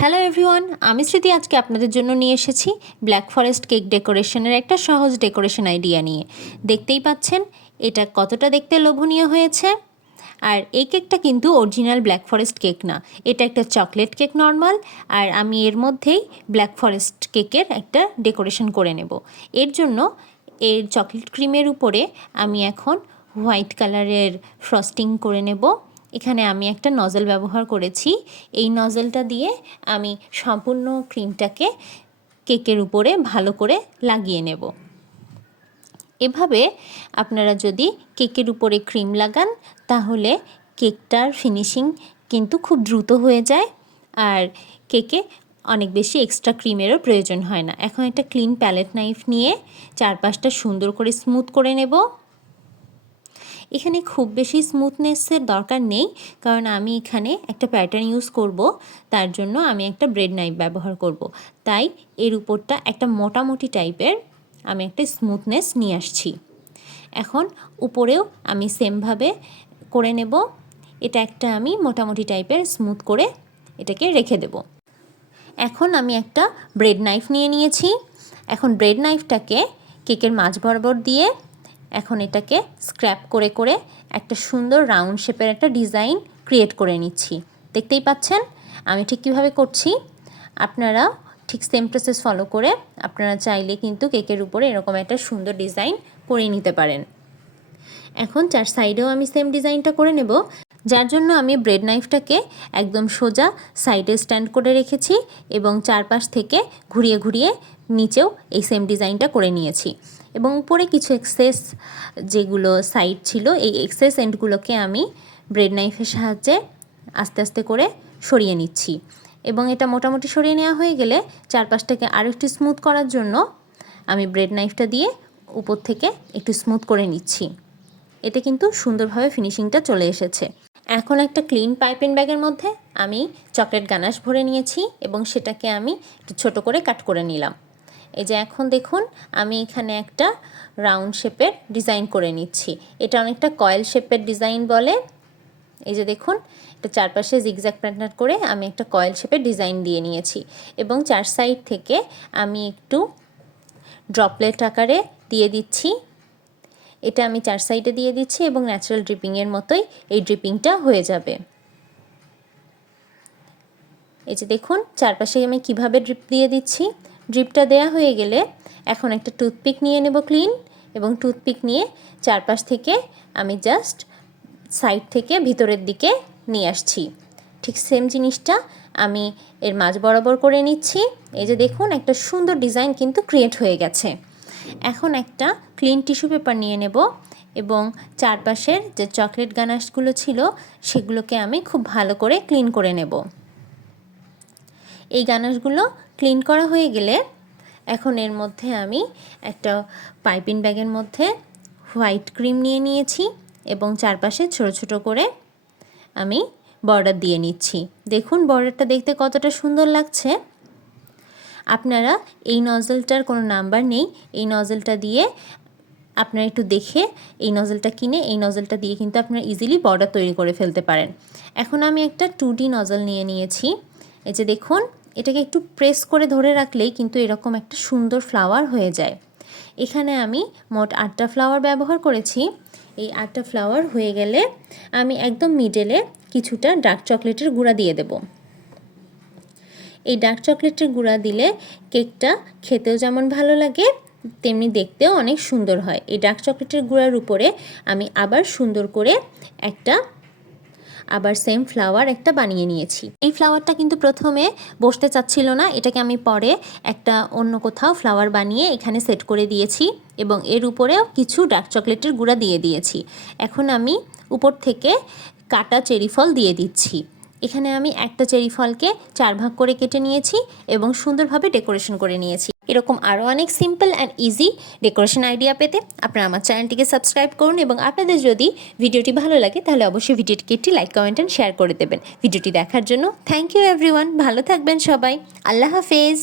Hello everyone, আমি স্মৃতি আজকে আপনাদের জন্য নিয়ে এসেছি ব্ল্যাক ফরেস্ট কেক ডেকোরেশনের একটা সহজ ডেকোরেশন আইডিয়া নিয়ে। দেখতেই পাচ্ছেন এটা কতটা দেখতে লোভনীয় হয়েছে। আর এই কেকটা কিন্তু অরিজিনাল ব্ল্যাক ফরেস্ট কেক না, এটা একটা চকলেট কেক নর্মাল। আর আমি এর মধ্যেই ব্ল্যাক ফরেস্ট কেকের একটা ডেকোরেশন করে নেব। এর জন্য এর চকলেট ক্রিমের উপরে আমি এখন হোয়াইট কালারের ফ্রস্টিং করে নেব। এখানে আমি একটা নজল ব্যবহার করেছি। এই নজলটা দিয়ে আমি সম্পূর্ণ ক্রিমটাকে কেকের উপরে ভালো করে লাগিয়ে নেব। এভাবে আপনারা যদি কেকের উপরে ক্রিম লাগান তাহলে কেকটার ফিনিশিং কিন্তু খুব দ্রুত হয়ে যায়, আর কেকে অনেক বেশি এক্সট্রা ক্রিমেরও প্রয়োজন হয় না। এখন একটা ক্লিন প্যালেট নাইফ নিয়ে চারপাশটা সুন্দর করে স্মুথ করে নেব। এখানে খুব বেশি স্মুথনেসের দরকার নেই, কারণ আমি এখানে একটা প্যাটার্ন ইউজ করব, তার জন্য আমি একটা ব্রেড নাইফ ব্যবহার করব। তাই এর উপরটা একটা মোটামুটি টাইপের আমি একটা স্মুথনেস নিয়ে আসছি। এখন উপরেও আমি সেমভাবে করে নেব। এটা একটা আমি মোটামুটি টাইপের স্মুথ করে এটাকে রেখে দেব। এখন আমি একটা ব্রেড নাইফ নিয়ে নিয়েছি। এখন ব্রেড নাইফটাকে কেকের মাঝ বরাবর দিয়ে এখন এটাকে স্ক্র্যাপ করে করে একটা সুন্দর রাউন্ড শেপের একটা ডিজাইন ক্রিয়েট করে নিচ্ছি। দেখতেই পাচ্ছেন আমি ঠিক কীভাবে করছি। আপনারা ঠিক সেম প্রসেস ফলো করে আপনারা চাইলে কিন্তু কেকের উপরে এরকম একটা সুন্দর ডিজাইন করে নিতে পারেন। এখন চার সাইডেও আমি সেম ডিজাইনটা করে নেব, যার জন্য আমি ব্রেড নাইফটাকে একদম সোজা সাইডে স্ট্যান্ড করে রেখেছি এবং চারপাশ থেকে ঘুরিয়ে ঘুরিয়ে নিচেও এই সেম ডিজাইনটা করে নিয়েছি। এবং উপরে কিছু এক্সেস যেগুলো সাইড ছিল, এই এক্সেস এন্ডগুলোকে আমি ব্রেড নাইফের সাহায্যে আস্তে আস্তে করে সরিয়ে নিচ্ছি। এবং এটা মোটামুটি সরিয়ে নেওয়া হয়ে গেলে চারপাশটাকে আরও একটু স্মুথ করার জন্য আমি ব্রেড নাইফটা দিয়ে উপর থেকে একটু স্মুথ করে নিচ্ছি। এতে কিন্তু সুন্দরভাবে ফিনিশিংটা চলে এসেছে। এখন একটা ক্লিন পাইপিং ব্যাগের মধ্যে আমি চকলেট গানাশ ভরে নিয়েছি এবং সেটাকে আমি একটু ছোটো করে কাট করে নিলাম। এই যে এখন দেখুন আমি এখানে একটা রাউন্ড শেপের ডিজাইন করে নিচ্ছি। এটা অনেকটা কয়েল শেপের ডিজাইন বলে। এই যে দেখুন এটা চারপাশে জিগজ্যাগ প্যাটার্ন করে আমি একটা কয়েল শেপের ডিজাইন দিয়ে নিয়েছি এবং চার সাইড থেকে আমি একটু ড্রপলেট আকারে দিয়ে দিচ্ছি। এটা আমি চার সাইডে দিয়ে দিচ্ছি এবং ন্যাচারাল ড্রিপিংয়ের মতোই এই ড্রিপিংটা হয়ে যাবে। এই যে দেখুন চারপাশে আমি কিভাবে ড্রিপ দিয়ে দিচ্ছি। ড্রিপটা দেয়া হয়ে গেলে এখন একটা টুথপিক নিয়ে নেব ক্লিন, এবং টুথপিক নিয়ে চারপাশ থেকে আমি জাস্ট সাইড থেকে ভিতরের দিকে নিয়ে আসছি। ঠিক সেম জিনিসটা আমি এর মাঝ বরাবর করে নিচ্ছি। এই যে দেখুন একটা সুন্দর ডিজাইন কিন্তু ক্রিয়েট হয়ে গেছে। এখন একটা ক্লিন টিস্যু পেপার নিয়ে নেব এবং চারপাশের যে চকলেট গানাশগুলো ছিল সেগুলোকে আমি খুব ভালো করে ক্লিন করে নেব। এই গানাশগুলো ক্লিন করা হয়ে গেলে এখন এর মধ্যে আমি একটা পাইপিং ব্যাগের মধ্যে হোয়াইট ক্রিম নিয়ে নিয়েছি এবং চারপাশে ছোট ছোট করে আমি বর্ডার দিয়ে নিচ্ছি। দেখুন বর্ডারটা দেখতে কতটা সুন্দর লাগছে। আপনারা এই নজলটার কোনো নাম্বার নেই, এই নজলটা দিয়ে আপনারা একটু দেখে এই নজলটা কিনে এই নজলটা দিয়ে কিন্তু আপনারা ইজিলি বর্ডার তৈরি করে ফেলতে পারেন। এখন আমি একটা 2D নজল নিয়ে নিয়েছি। এই যে দেখুন এটাকে একটু প্রেস করে ধরে রাখলেই কিন্তু এরকম একটা সুন্দর ফ্লাওয়ার হয়ে যায়। এখানে আমি মোট 8টা ফ্লাওয়ার ব্যবহার করেছি। এই 8টা ফ্লাওয়ার হয়ে গেলে আমি একদম মিডলে কিছুটা ডার্ক চকলেটের গুঁড়া দিয়ে দেব। এই ডার্ক চকলেটের গুঁড়া দিলে কেকটা খেতেও যেমন ভালো লাগে তেমনি দেখতেও অনেক সুন্দর হয়। এই ডার্ক চকলেটের গুঁড়ার উপরে আমি আবার সুন্দর করে আবার সেম ফ্লাওয়ার একটা বানিয়ে নিয়েছি। এই ফ্লাওয়ারটা কিন্তু প্রথমে বসতে চাচ্ছিল না, এটাকে আমি পরে একটা অন্য কোথাও ফ্লাওয়ার বানিয়ে এখানে সেট করে দিয়েছি এবং এর উপরেও কিছু ডার্ক চকলেটের গুঁড়া দিয়ে দিয়েছি। এখন আমি উপর থেকে কাটা চেরি ফল দিয়ে দিচ্ছি। এখানে আমি একটা চেরি ফলকে 4 ভাগ করে কেটে নিয়েছি এবং সুন্দরভাবে ডেকোরেশন করে নিয়েছি। এরকম আরও অনেক simple and easy decoration idea পেতে আপনারা আমার চ্যানেলটিকে সাবস্ক্রাইব করুন এবং আপনাদের যদি ভিডিওটি ভালো লাগে তাহলে অবশ্যই ভিডিওটিকে একটি লাইক কমেন্ট অ্যান্ড শেয়ার করে দেবেন। ভিডিওটি দেখার জন্য থ্যাংক ইউ এভরিওয়ান। ভালো থাকবেন সবাই। আল্লাহ হাফেজ।